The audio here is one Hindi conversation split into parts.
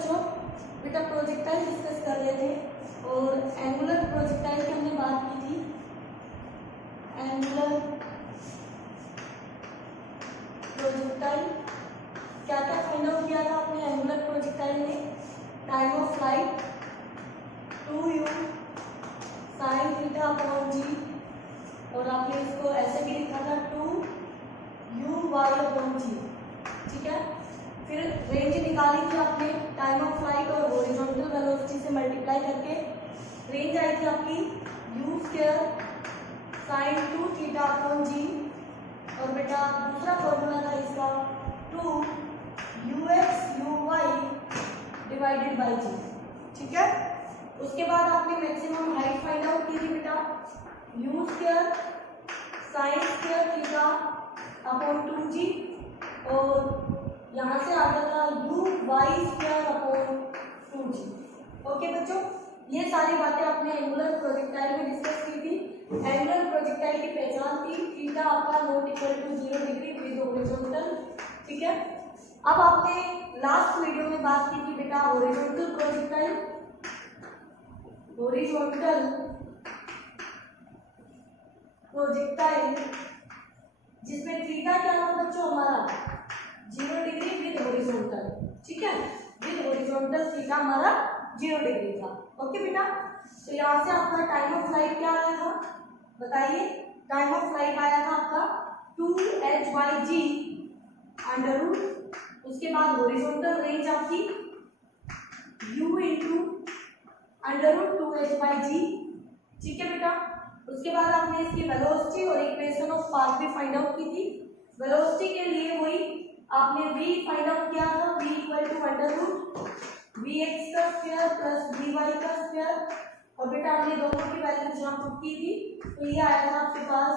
बच्चों, बेटा प्रोजेक्टाइल डिस्कस कर लेते हैं। और एंगुलर प्रोजेक्टाइल की हमने बात की थी। एंगुलर प्रोजेक्टाइल क्या क्या फाइंड आउट किया था आपने एंगुलर प्रोजेक्टाइल में? Time of flight 2u sin theta upon g, और आपने इसको ऐसे भी लिखा था 2u y अपॉन जी। ठीक है, फिर रेंज निकाली थी आपने टाइम ऑफ फ्लाइट और हॉरिजॉन्टल वेलोसिटी से मल्टीप्लाई करके, रेंज आई थी आपकी u square sin 2 theta upon g. और बेटा दूसरा फॉर्मूला था इसका 2ux uy डिवाइडेड बाई जी। ठीक है, उसके बाद आपने मैक्सिमम हाइट फाइंड आउट की थी बेटा u square sin square theta upon 2g, और यहाँ से आ गया था u y square upon 2g। Okay बच्चों, ये सारी बातें आपने एंगुलर प्रोजेक्टाइल में डिस्कस की थी। एंगुलर प्रोजेक्टाइल की पहचान थी थीटा आपका not equal to 0 degree with horizontal. ठीक है, अब आपने लास्ट वीडियो में बात की थी बेटा हॉरिजॉन्टल प्रोजेक्टाइल। हॉरिजॉन्टल प्रोजेक्टाइल जिसमें थीटा क्या था बच्चों हमारा 0 डिग्री विद हॉरिजॉन्टल। ठीक है, विद हॉरिजॉन्टल थीटा हमारा 0 डिग्री था। ओके बेटा, तो यहाँ से आपका टाइम ऑफ फ्लाइट क्या आया था बताइए? टाइम ऑफ फ्लाइट आया था आपका 2h/g अंडर रूट, उसके बाद हॉरिजॉन्टल रेंज आपकी u into under root 2h/g। ठीक है बेटा, उसके बाद आपने इसकी वेलोसिटी और इक्वेशन ऑफ पाथ भी फाइंड आउट की थी। वेलोसिटी के लिए वही आपने v फाइंड आउट किया था, v equal to under root vx का स्क्वायर प्लस vy का स्क्वायर, और बेटा हमने दोनों की वैल्यू यहाँ पुट की थी, तो ये आया था आपके पास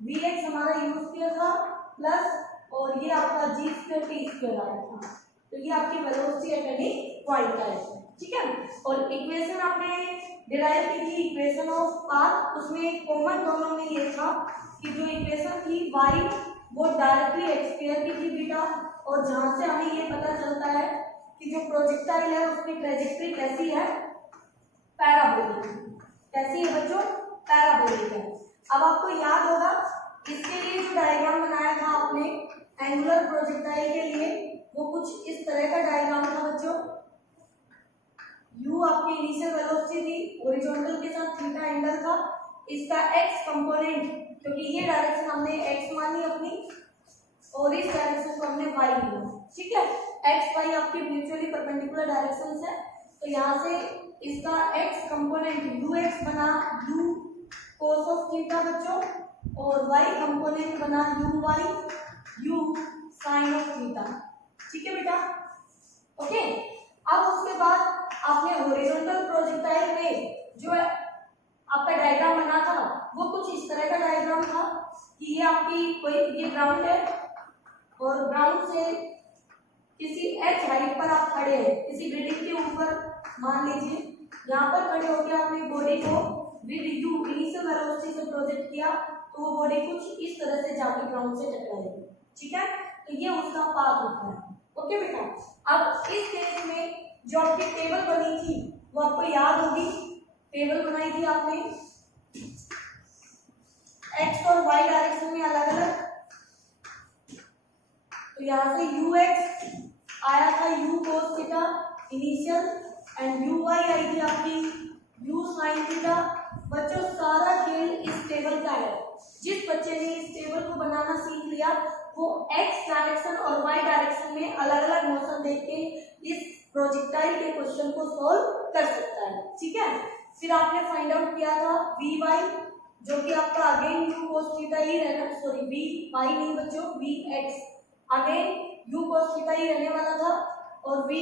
vx हमारा u स्क्वायर था प्लस और ये आपका g स्क्वायर t स्क्वायर आया था। तो ये आपकी वेलोसिटी एट एनी पॉइंट है। ठीक है, और इक्वेशन आपने डिराइव की थी इक्वेशन ऑफ पाथ, उसमें कॉमन दोनों में ये था कि जो इक्वेशन थी y वो डायरेक्टली x स्क्वायर की थी बेटा, और जहां से हमें ये पता चलता है कि जो प्रोजेक्टाइल है उसकी ट्रेजेक्टरी कैसी है, पैराबोलिक। कैसी है बच्चों? पैराबोलिक है। अब आपको याद होगा इसके लिए जो डायग्राम बनाया था आपने एंगुलर प्रोजेक्टाइल के लिए, वो कुछ इस तरह का डायग्राम था बच्चों। u आपकी इनिशियल वेलोसिटी थी, हॉरिजॉन्टल के साथ थीटा एंगल था, इसका x कंपोनेंट, क्योंकि ये डायरेक्शन हमने x मानी अपनी और इस डायरेक्शन को हमने y लिया। ठीक है, x y आपकी म्यूचुअली परपेंडिकुलर डायरेक्शंस है, तो यहाँ से इसका x कंपोनेंट ux बना u cos ऑफ थीटा बच्चों, और y कंपोनेंट बना uy u sin of theta. ठीक है बेटा, ओके। अब उसके बाद आपने हॉरिजॉन्टल प्रोजेक्टाइल में जो आपका डायग्राम बना था वो कुछ इस तरह का डायग्राम था कि ये आपकी कोई ये ग्राउंड है, और ग्राउंड से किसी h हाइट पर आप खड़े हैं, किसी बिल्डिंग के ऊपर मान लीजिए, यहाँ पर खड़े होकर आपने बॉडी को विद u इनिशियल वेलोसिटी से प्रोजेक्ट किया, तो वो बॉडी कुछ इस तरह से जाके ग्राउंड से टकराएगी। ठीक है, तो ये उसका पाथ होता है। ओके बेटा, अब इस केस में जो आपकी टेबल बनी थी वो आपको याद होगी। टेबल बनाई थी आपने x और y डायरेक्शन में अलग अलग, तो यहाँ से ux आया था u cos theta initial, and uy आई थी आपकी u sin थीटा। बच्चों सारा खेल इस टेबल का है। जिस बच्चे ने इस टेबल को बनाना सीख लिया वो x डायरेक्शन और y डायरेक्शन में अलग अलग मोशन देख के इस प्रोजेक्टाइल के क्वेश्चन को सॉल्व कर सकता है। ठीक है, फिर आपने फाइंड आउट किया था vy, जो कि आपका अगेन u cos थीटा ही रहना, सॉरी vy नहीं बच्चों, vx again u cos theta ही रहने वाला था, और vy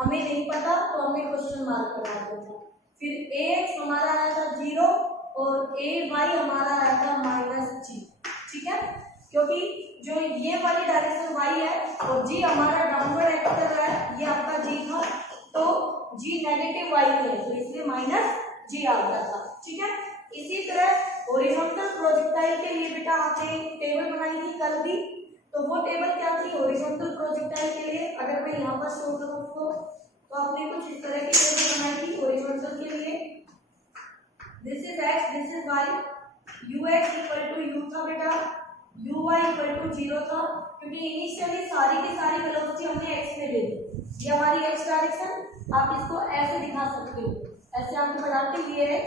हमें नहीं पता तो हमने क्वेश्चन मार्क करवा दिया था। फिर ax हमारा आया था 0 और ay हमारा आया था -g। ठीक है, क्योंकि जो ये वाली डायरेक्शन y है और g हमारा डाउनवर्ड एक्ट कर रहा है, ये आपका g था, तो g नेगेटिव y है, तो इसलिए -g आ गया था। ठीक है, इसी तरह हॉरिजॉन्टल प्रोजेक्टाइल के लिए बेटा आपने टेबल बनाई थी कल भी, तो वो टेबल क्या थी हॉरिजॉन्टल प्रोजेक्टाइल के लिए, अगर मैं यहाँ पर शो करूँ उसको तो आपने कुछ इस तरह की टेबल बनाई थी हॉरिजॉन्टल के लिए। This is x, this is y, ux equal to u था बेटा, uy इक्वल टू 0 था, क्योंकि इनिशियली सारी की सारी वेलोसिटी हमने x में ले ली। ये हमारी x डायरेक्शन, आप इसको ऐसे दिखा सकते हो, ऐसे आपको बता के ये x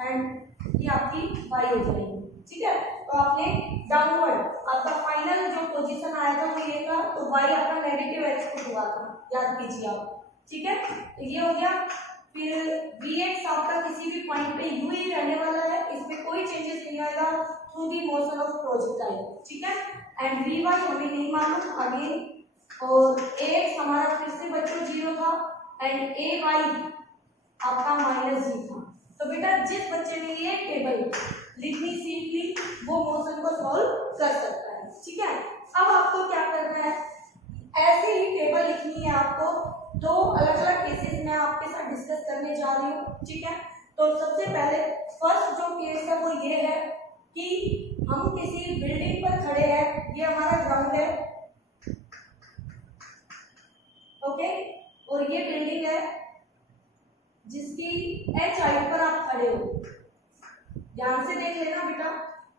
एंड ये आपकी y हो जाएगी, ठीक है। तो आपने डाउनवर्ड आपका फाइनल जो पोजीशन आया था वो ये था, तो y आपका नेगेटिव x को हुआ था, याद कीजिए आप, ठीक है। तो ये हो गया। फिर Vx आपका किसी भी पॉइंट पे यू ही रहने वाला है, इसमें कोई चेंजेस नहीं आएगा through the motion of projectile, ठीक है। एंड Vy हमें नहीं मालूम आगे, और Ax हमारा फिर से बच्चों 0 था एंड Ay आपका -g था। तो बेटा जिस बच्चे ने ये टेबल लिखनी सीख ली वो मोशन को सॉल्व कर सकता है, ठीक है। अब आपको क्या करना है, ऐसे ही टेबल लिखनी है आपको, दो अलग अलग केसेस मैं आपके साथ डिस्कस करने जा रही हूँ, ठीक है। तो सबसे पहले फर्स्ट जो केस है वो ये है कि हम किसी बिल्डिंग पर खड़े हैं, ये हमारा ग्राउंड है, ओके, और ये बिल्डिंग है जिसकी h हाइट पर आप खड़े हो। ध्यान से देख लेना बेटा,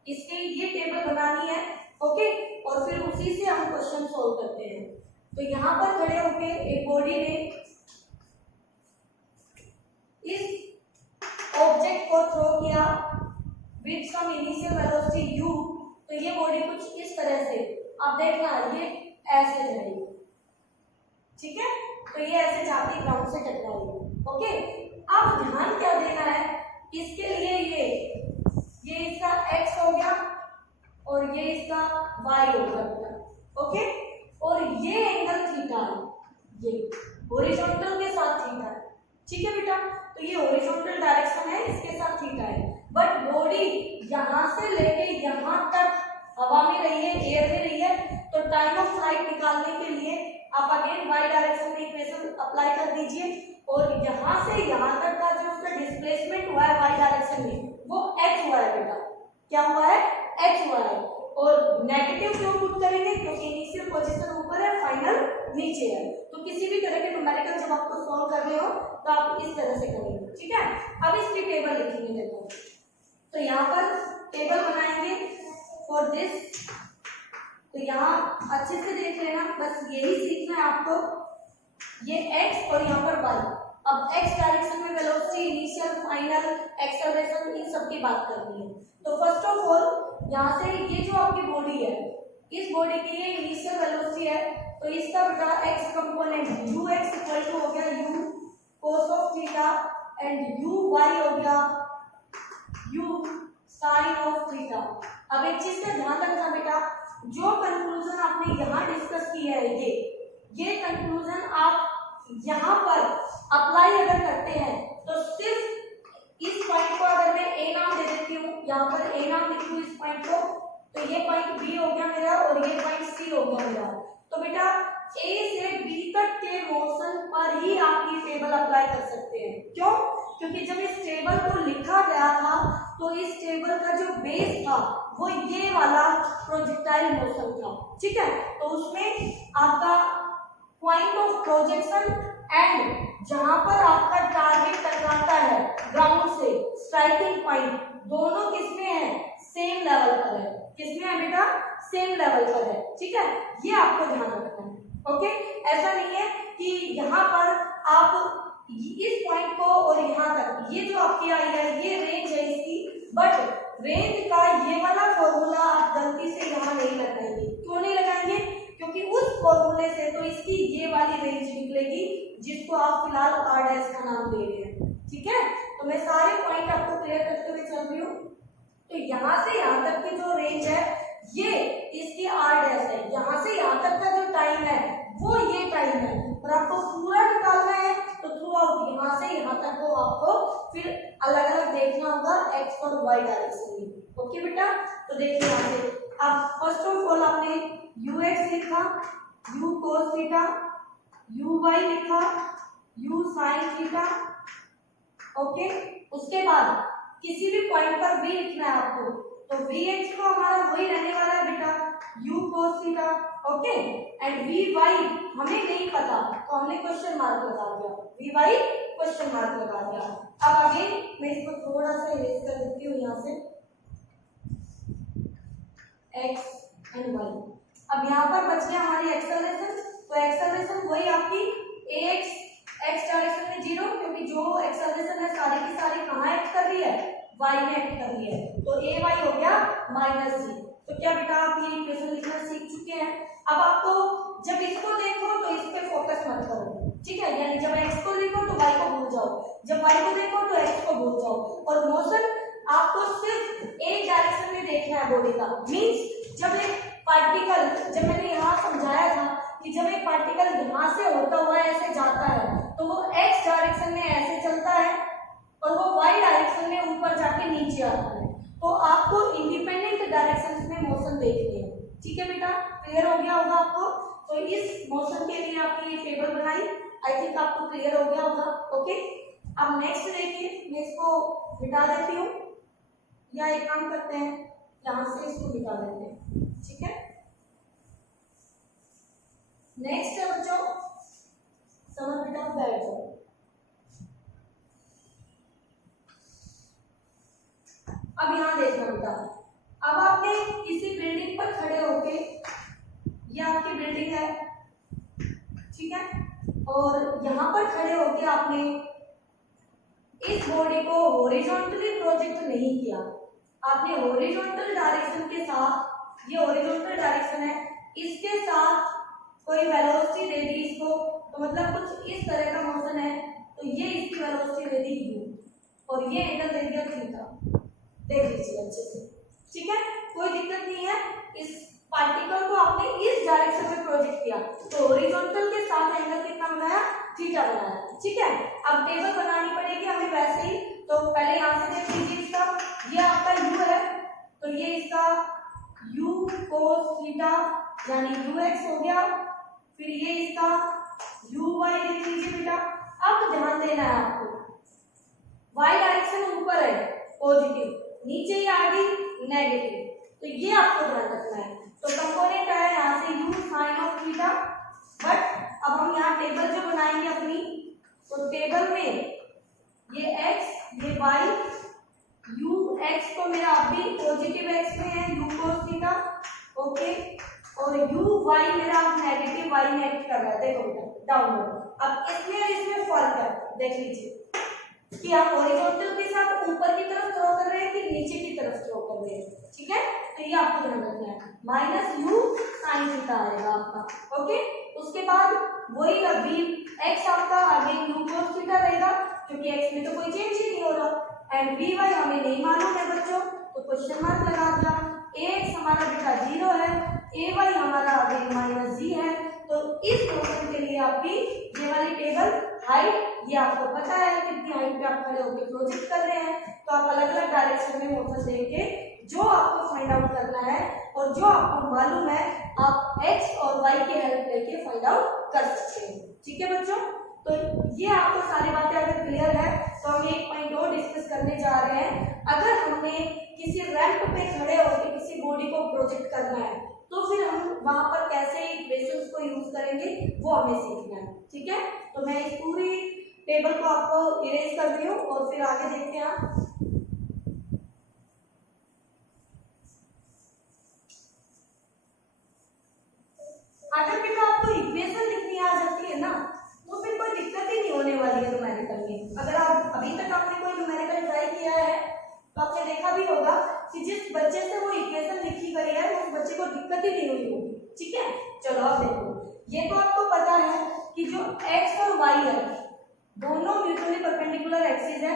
इसके ये टेबल बनानी है, ओके, और फिर उसी से हम क्वेश्चन सॉल्व करते हैं। तो यहाँ पर खड़े होके एक बॉडी ने इस ऑब्जेक्ट को थ्रो किया with some initial velocity u, तो ये बॉडी कुछ इस तरह से, आप देखना ये ऐसे जाएगी, ठीक है। तो ये ऐसे जाती ग्राउंड से टकराएगी, ओके। अब ध्यान क्या देना है, इसके लिए ये इसका x हो गया और ये इसका y हो गया, ओके, और ये एंगल थीटा है, ये हॉरिजॉन्टल के साथ थीटा है, ठीक है बेटा। तो ये हॉरिजॉन्टल डायरेक्शन है, इसके साथ थीटा है, बट बॉडी यहाँ से लेके यहाँ तक हवा में रही है, एयर में रही है, तो टाइम ऑफ फ्लाइट निकालने के लिए आप अगेन y डायरेक्शन में इक्वेशन अप्लाई कर दीजिए, और यहाँ से यहाँ तक का जो उसका डिस्प्लेसमेंट हुआ है y डायरेक्शन में वो h हुआ है बेटा, क्या हुआ है, h हुआ है। और नेगेटिव क्यों पुट करेंगे, क्योंकि इनिशियल पोजीशन ऊपर है, फाइनल नीचे है। तो किसी भी तरह के न्यूमेरिकल जब आपको सॉल्व कर रहे हो तो आप इस तरह से करेंगे, ठीक है। अब इसकी टेबल लिखेंगे, देखो, तो यहाँ पर टेबल बनाएंगे फॉर दिस, तो यहाँ अच्छे से देख लेना, बस यही सीखना है आपको, ये x और यहाँ पर y। अब x डायरेक्शन में वेलोसिटी, इनिशियल, फाइनल, एक्सेलरेशन, इन सब की बात करनी है। तो फर्स्ट ऑफ ऑल यहाँ से ये जो आपकी बॉडी है, इस बॉडी की ये इनिशियल वेलोसिटी है, तो इसका बेटा x component ux equal to हो गया u cos of theta and uy हो गया u sin ऑफ थीटा। अब एक चीज का ध्यान रखना बेटा, जो कंक्लूजन आपने यहाँ डिस्कस किया है, ये कंक्लूजन आप यहाँ पर अप्लाई अगर करते हैं तो सिर्फ इस पॉइंट को अगर मैं ए नाम दे देती हूँ, यहाँ पर ए नाम लिखती हूँ इस पॉइंट को, तो ये पॉइंट बी हो गया मेरा और ये पॉइंट सी हो गया मेरा। तो बेटा ए से बी तक के मोशन पर ही आप ये टेबल अप्लाई कर सकते हैं। क्यों? क्योंकि जब इस टेबल को लिखा गया था तो इस टेबल का जो बेस था वो ये वाला प्रोजेक्टाइल मोशन था, ठीक है। तो उसमें आपका पॉइंट ऑफ प्रोजेक्शन एंड जहां पर आपका टारगेट टकराता है ग्राउंड से, स्ट्राइकिंग पॉइंट, दोनों किसमें है, सेम लेवल पर है। किसमें है बेटा, सेम लेवल पर है, ठीक है। ये आपको ध्यान रखना है, ओके। ऐसा नहीं है कि यहाँ पर आप इस पॉइंट को और यहाँ तक, ये जो आपकी आई है ये रेंज है इसकी, बट रेंज का ये वाला फॉर्मूला आप गलती से यहाँ नहीं लगाएंगे। क्यों नहीं लगाएंगे? क्योंकि उस फॉर्मूले से तो इसकी ये वाली रेंज निकलेगी जिसको आप फिलहाल आर डैश का नाम दे रहे हैं, ठीक है। तो मैं सारे पॉइंट आपको क्लियर करते हुए चल रही हूँ। तो यहाँ से यहाँ तक की जो रेंज है ये इसकी आर डैश है, यहाँ से यहाँ तक का जो टाइम है वो ये टाइम है, और आपको पूरा निकालना है तो थ्रू आउट यहाँ से यहाँ तक को आपको फिर अलग अलग देखना होगा एक्स और वाई डायरेक्शन में, ओके बेटा। तो देखिए यहाँ से अब फर्स्ट ऑफ ऑल आपने ux लिखा, u cos थीटा, uy लिखा, u sin थीटा, ओके। उसके बाद किसी भी पॉइंट पर v लिखना है आपको, तो vx को हमारा वही रहने वाला है बेटा, u cos theta, okay. And vy हमें नहीं पता तो हमने क्वेश्चन मार्क लगा दिया, vy क्वेश्चन मार्क लगा दिया। अब आगे मैं इसको थोड़ा सा इरेज कर देती हूँ यहाँ से, x एंड y। अब यहाँ पर बच गया हमारी एक्सेलरेशन, तो एक्सेलरेशन वही आपकी ax, x डायरेक्शन में 0, क्योंकि जो एक्सेलरेशन है सारी की सारी कहाँ एक्ट कर रही है, y में एक्ट कर रही है, तो ay हो गया -g। तो क्या बेटा आप ये इक्वेशन लिखना सीख चुके हैं। अब आपको जब इसको देखो तो इस पे फोकस मत करो, ठीक है, यानी जब x को देखो तो y को भूल जाओ, जब y को देखो तो x को भूल जाओ, और मोशन आपको सिर्फ एक डायरेक्शन में देखना है बॉडी का। मींस जब एक पार्टिकल, जब मैंने यहाँ समझाया था कि जब एक पार्टिकल यहाँ से होता हुआ ऐसे जाता है तो वो x डायरेक्शन में ऐसे चलता है और वो y डायरेक्शन में ऊपर जाके नीचे आता है, तो आपको इंडिपेंडेंट डायरेक्शंस में मोशन देखनी है, ठीक है बेटा, क्लियर हो गया होगा आपको। तो इस मोशन के लिए आपने ये टेबल बनाई, आई थिंक आपको क्लियर हो गया होगा, ओके। अब नेक्स्ट देखिए, मैं इसको मिटा देती हूँ, या एक काम करते हैं यहाँ से इसको मिटा देते हैं, ठीक है। नेक्स्ट है बच्चों, समझ बेटा बैठ जाओ। अब यहाँ देखना बेटा, अब आपने किसी बिल्डिंग पर खड़े होके, ये आपकी बिल्डिंग है, ठीक है, और यहाँ पर खड़े होके आपने इस बॉडी को हॉरिजॉन्टली प्रोजेक्ट नहीं किया, आपने हॉरिजॉन्टल डायरेक्शन के साथ, ये हॉरिजॉन्टल डायरेक्शन है, इसके साथ कोई वेलोसिटी दे दी इसको, तो मतलब कुछ इस तरह का मोशन है, तो ये इसकी वेलोसिटी दे दी u, और ये एंगल दे दिया थीटा, देख लीजिए अच्छे से, ठीक है, कोई दिक्कत नहीं है। इस पार्टिकल को आपने इस डायरेक्शन में प्रोजेक्ट किया, तो हॉरिजॉन्टल के साथ एंगल कितना बनाया, थीटा बनाया, ठीक है। अब टेबल बनानी पड़ेगी हमें वैसे ही, तो पहले यहाँ से देख लीजिए, इसका ये आपका u है, तो ये इसका u cos थीटा यानी ux हो गया, फिर ये इसका uy देख लीजिए बेटा। अब ध्यान देना है आपको, y डायरेक्शन ऊपर है पॉजिटिव, नीचे ही आ गई नेगेटिव, तो ये आपको ध्यान रखना है। तो कंपोनेंट है यहाँ से u sin of theta, but अब हम यहाँ टेबल जो बनाएंगे अपनी, तो टेबल में ये x ये y, u x तो मेरा अभी पॉजिटिव x में है u cos थीटा, ओके, और u y मेरा नेगेटिव y में एक्ट कर रहा है, देखो बेटा डाउनवर्ड। अब इसमें फर्क है, देख लीजिए कि आप हॉरिजॉन्टल के साथ ऊपर की तरफ थ्रो कर रहे हैं कि नीचे की तरफ थ्रो कर रहे हैं, ठीक है, तो ये आपको ध्यान रखना है, -u sin थीटा आएगा आपका, ओके। उसके बाद वही v x आपका आगे u cos थीटा रहेगा, क्योंकि x में तो कोई चेंज ही नहीं हो रहा, एंड vy हमें नहीं मालूम है बच्चों, तो क्वेश्चन मार्क लगा दिया। ax हमारा बेटा 0 है, ay हमारा आगे -g है, तो इस मोशन के लिए आपकी ये वाली टेबल हाइट, ये आपको पता है कितनी हाइट पे आप खड़े होकर प्रोजेक्ट कर रहे हैं, तो आप अलग अलग डायरेक्शन में मोशन देके जो आपको फाइंड आउट करना है और जो आपको मालूम है आप x और y की हेल्प लेके फाइंड आउट कर सकते हैं, ठीक है बच्चों। तो ये आपको सारी बातें अगर क्लियर है तो हम एक पॉइंट और डिस्कस करने जा रहे हैं। अगर हमने किसी रैंप पे खड़े होकर किसी बॉडी को प्रोजेक्ट करना है तो फिर हम वहां पर कैसे इक्वेशंस को यूज करेंगे वो हमें सीखना है, ठीक है। तो मैं इस पूरी टेबल को आपको इरेज कर रही हूँ और फिर आगे देखते हैं आप। अगर बेटा आपको इक्वेशन लिखनी आ जाती है ना तो फिर कोई दिक्कत ही नहीं होने वाली है न्यूमेरिकल में। अगर आप अभी तक आपने कोई न्यूमेरिकल ट्राई किया है तो आपने देखा भी होगा कि जिस बच्चे से वो इक्वेशन लिखी गई है उस बच्चे को दिक्कत ही नहीं हुई होगी, ठीक है। चलो अब देखो, ये तो आपको पता है कि जो x और y है दोनों म्यूचुअली परपेंडिकुलर एक्सिस है।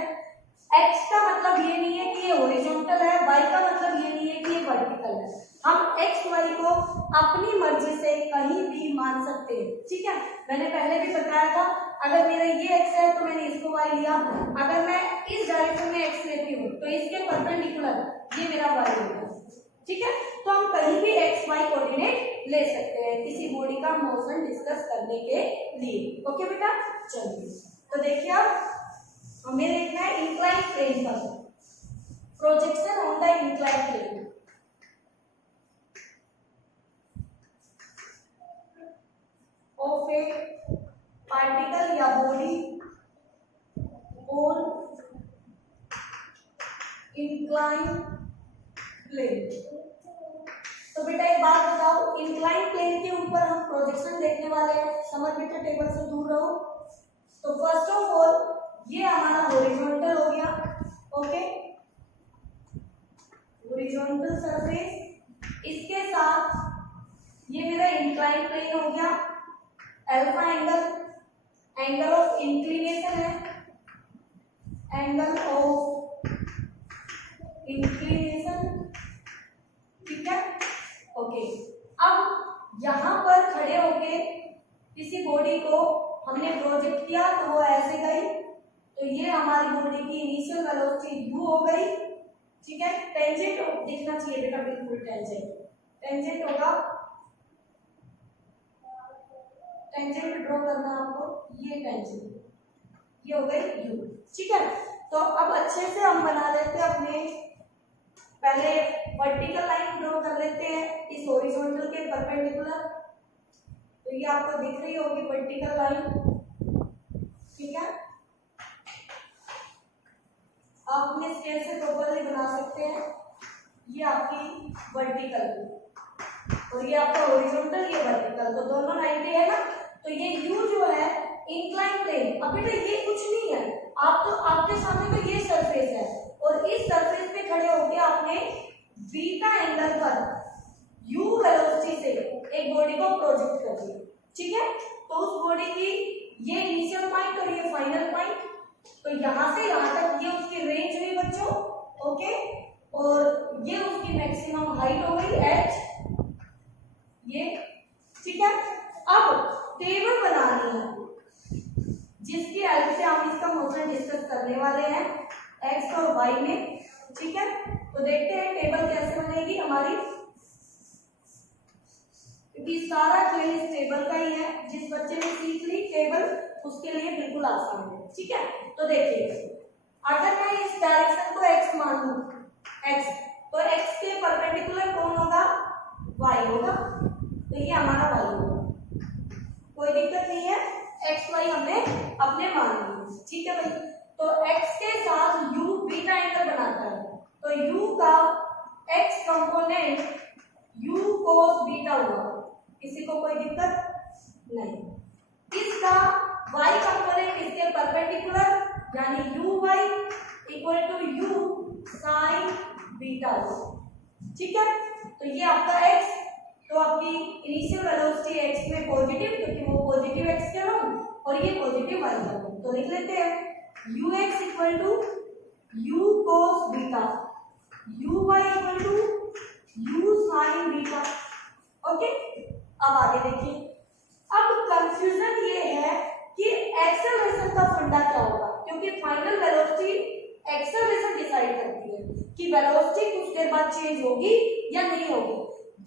x का मतलब ये नहीं है कि ये हॉरिजॉन्टल है, y का मतलब ये नहीं है कि ये वर्टिकल है। हम x y को अपनी मर्जी से कहीं भी मान सकते हैं, ठीक है। मैंने पहले भी बताया था, अगर मेरा ये x है तो मैंने इसको y लिया, अगर मैं इस डायरेक्शन में x लेती हूँ तो इसके परपेंडिकुलर ये मेरा y होगा, ठीक है। तो हम कहीं भी x y कोऑर्डिनेट ले सकते हैं किसी बॉडी का मोशन डिस्कस करने के लिए, ओके बेटा। चलिए तो देखिए अब हमें देखना है इंक्लाइन प्लेन पर projection on the incline plane. body on inclined plane। तो बेटा एक बात बताओ, इंक्लाइन प्लेन के ऊपर हम प्रोजेक्शन देखने वाले हैं, समझ बेटा टेबल से दूर रहो। तो फर्स्ट ऑफ ऑल ये हमारा हॉरिजॉन्टल हो गया, ओके, हॉरिजॉन्टल सरफेस। इसके साथ ये मेरा इंक्लाइन प्लेन हो गया, अल्फा एंगल ऑफ इंक्लिनेशन है, एंगल ऑफ इंक्लिनेशन, ठीक है, ओके। अब यहां पर खड़े होके किसी बॉडी को हमने प्रोजेक्ट किया तो वो ऐसे गई, तो ये हमारी बॉडी की इनिशियल वेलोसिटी u हो गई, ठीक है। टेंजेंट दिखना चाहिए बेटा, बिल्कुल टेंजेंट होगा, टेंजेंट ड्रॉ करना आपको, ये टेंजेंट, ये हो गई u, ठीक है। तो अब अच्छे से हम बना लेते हैं अपने, पहले वर्टिकल लाइन ड्रॉ कर लेते हैं इस हॉरिजॉन्टल के परपेंडिकुलर। तो ये आपको दिख रही होगी वर्टिकल लाइन, ठीक है। आप अपने स्केल से प्रॉपरली बना सकते हैं। ये आपकी वर्टिकल और ये आपका हॉरिजॉन्टल, ये वर्टिकल, तो दोनों 90 है ना। तो ये u जो है इंक्लाइन प्लेन, अब बेटा ये कुछ नहीं है, आप तो आपके सामने तो ये सरफेस है और इस सरफेस पे खड़े होके आपने बीटा एंगल पर u वेलोसिटी से एक बॉडी को प्रोजेक्ट कर दिया, ठीक है। तो उस बॉडी की ये इनिशियल पॉइंट और ये फाइनल पॉइंट, तो यहां से यहां तक ये उसकी रेंज हुई बच्चों, ओके, और ये उसकी मैक्सिमम हाइट हो गई h, ये, ठीक है। अब टेबल बनानी है जिसकी हेल्प से हम इसका मोशन डिस्कस करने वाले हैं x और y में, ठीक है। तो देखते हैं टेबल कैसे बनेगी हमारी, क्योंकि सारा खेल इस टेबल का ही है। जिस बच्चे ने सीख ली टेबल उसके लिए बिल्कुल आसान है, ठीक है। तो देखिए, अगर मैं इस डायरेक्शन को x मान लूं, x, तो x के परपेंडिकुलर कौन होगा, y होगा, तो ये हमारा y होगा, कोई दिक्कत नहीं है, x y हमने अपने मान लिए, ठीक है भाई। तो x के साथ u बीटा एंगल बनाता है, तो u का x component u cos beta हुआ, किसी को कोई दिक्कत नहीं। इसका y कंपोनेंट इसके परपेंडिकुलर यानी uy equal to u sin beta, ठीक है। तो ये आपका x, तो आपकी इनिशियल वेलोसिटी x में पॉजिटिव, क्योंकि वो पॉजिटिव x के लो और ये पॉजिटिव y का लो, तो लिख लेते हैं ux equal to u cos beta, uy equal to u sin beta, okay. अब आगे देखिए, अब कंफ्यूजन ये है कि एक्सेलरेशन का फंडा क्या होगा, क्योंकि फाइनल वेलोसिटी एक्सेलरेशन डिसाइड करती है कि वेलोसिटी कुछ देर बाद चेंज होगी या नहीं होगी।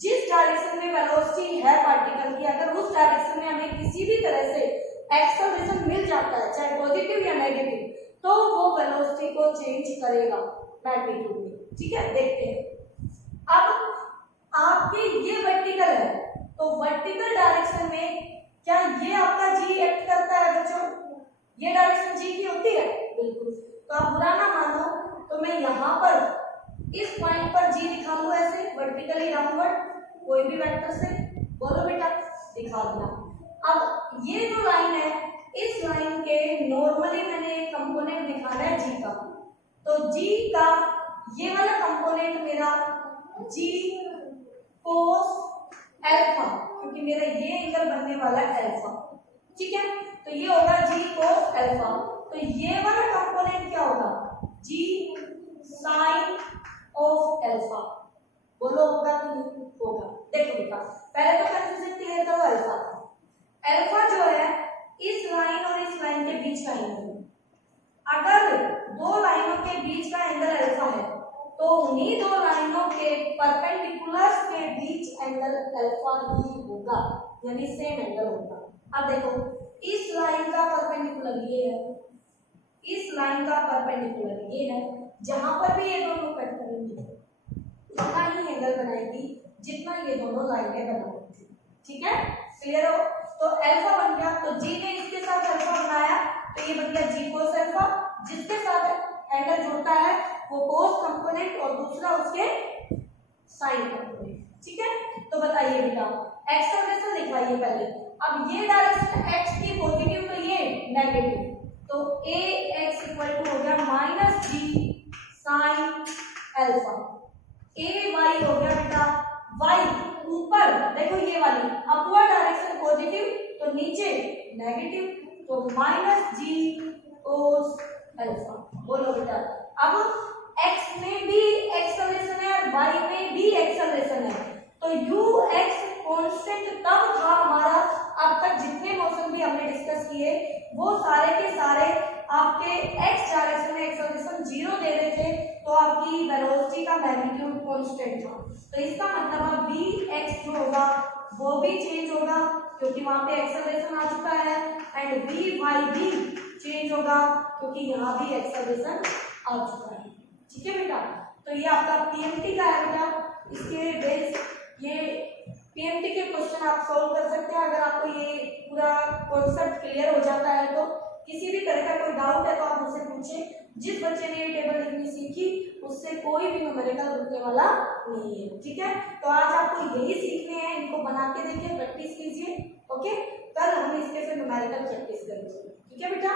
जिस डायरेक्शन में वेलोसिटी है पार्टिकल की, अगर उस डायरेक्शन में हमें किसी भी तरह से एक्सेलरेशन मिल जाता है, चाहे पॉजिटिव या नेगेटिव, तो वो वेलोसिटी को चेंज करेगा मैग्नीट्यूड में, ठीक है। देखते हैं, अब आपकी ये वर्टिकल है, तो वर्टिकल डायरेक्शन में क्या ये आपका g एक्ट करता है बच्चों, ये डायरेक्शन g की होती है, बिल्कुल। तो आप बुरा ना मानो, तो मैं यहाँ पर इस पॉइंट पर g दिखा लूं ऐसे वर्टिकली डाउनवर्ड, कोई भी वेक्टर से, बोलो बेटा, दिखा दिया। अब ये जो लाइन है, इस लाइन के नॉर्मली मैंने एक कंपोनेंट दिखाना है g का, तो g का ये वाला कंपोनेंट मेरा g cos अल्फा, क्योंकि मेरा ये एंगल बनने वाला है अल्फा, ठीक है। तो ये होगा g cos अल्फा, तो ये वाला कंपोनेंट क्या होगा, g sin ऑफ अल्फा, बोलो होगा कि नहीं होगा। देखो बेटा, पहले तो कंफ्यूजन क्लियर करो, अल्फा जो है इस लाइन और इस लाइन के बीच का एंगल, अगर दो लाइनों के बीच का एंगल अल्फा है, तो उन्हीं दो लाइनों के परपेंडिकुलर्स के बीच एंगल अल्फा ही होगा, यानी सेम एंगल होगा। अब देखो, इस लाइन का परपेंडिकुलर ये है, इस लाइन का परपेंडिकुलर ये है, जहां पर भी ये दोनों कट करेंगे उतना ही एंगल बनाएगी जितना ये दोनों लाइनें बनाएंगी, ठीक है, क्लियर हो। तो अल्फा बन गया, तो जी ने इसके साथ अल्फा बनाया, तो ये बन गया जी कोस अल्फा, जिसके साथ एंगल जुड़ता है वो कोस कंपोनेंट और दूसरा उसके साइन कंपोनेंट। ठीक है, तो बताइए बेटा एक्सेलरेशन लिखवाइए पहले। अब ये डायरेक्शन x की पॉजिटिव तो ये नेगेटिव, तो a x इक्वल टू हो गया minus g sine alpha. a y हो गया बेटा y ऊपर देखो ये वाली अपवर्ड डायरेक्शन पॉजिटिव तो नीचे नेगेटिव, तो माइनस जी कोस अल्फा। बोलो बेटा अब x में भी एक्सेलरेशन है और y में भी एक्सेलरेशन है, तो ux कांस्टेंट तब था हमारा, अब तक जितने मोशन भी हमने डिस्कस किए वो सारे के सारे आपके x डायरेक्शन में एक्सेलरेशन जीरो दे रहे थे, तो आपकी वेलोसिटी का मैग्नीट्यूड कांस्टेंट था। तो इसका मतलब अब vx जो होगा वो भी चेंज होगा क्योंकि वहां पे एक्सेलरेशन आ चुका है, एंड vy भी चेंज होगा क्योंकि यहाँ भी एक्सेलरेशन आ चुका है। ठीक है बेटा, तो ये आपका पीएमटी का है बेटा, इसके बेस ये पीएमटी के क्वेश्चन आप सॉल्व कर सकते हैं। अगर आपको ये पूरा कॉन्सेप्ट क्लियर हो जाता है तो किसी भी तरह का कोई डाउट है तो आप मुझसे पूछें। जिस बच्चे ने ये टेबल लिखनी सीखी उससे कोई भी न्यूमेरिकल रुकने वाला नहीं है। ठीक है, तो आज आपको यही सीखने हैं, इनको बना के देखिए, प्रैक्टिस कीजिए। ओके, कल हम इसके फिर न्यूमेरिकल प्रैक्टिस करेंगे। ठीक है बेटा।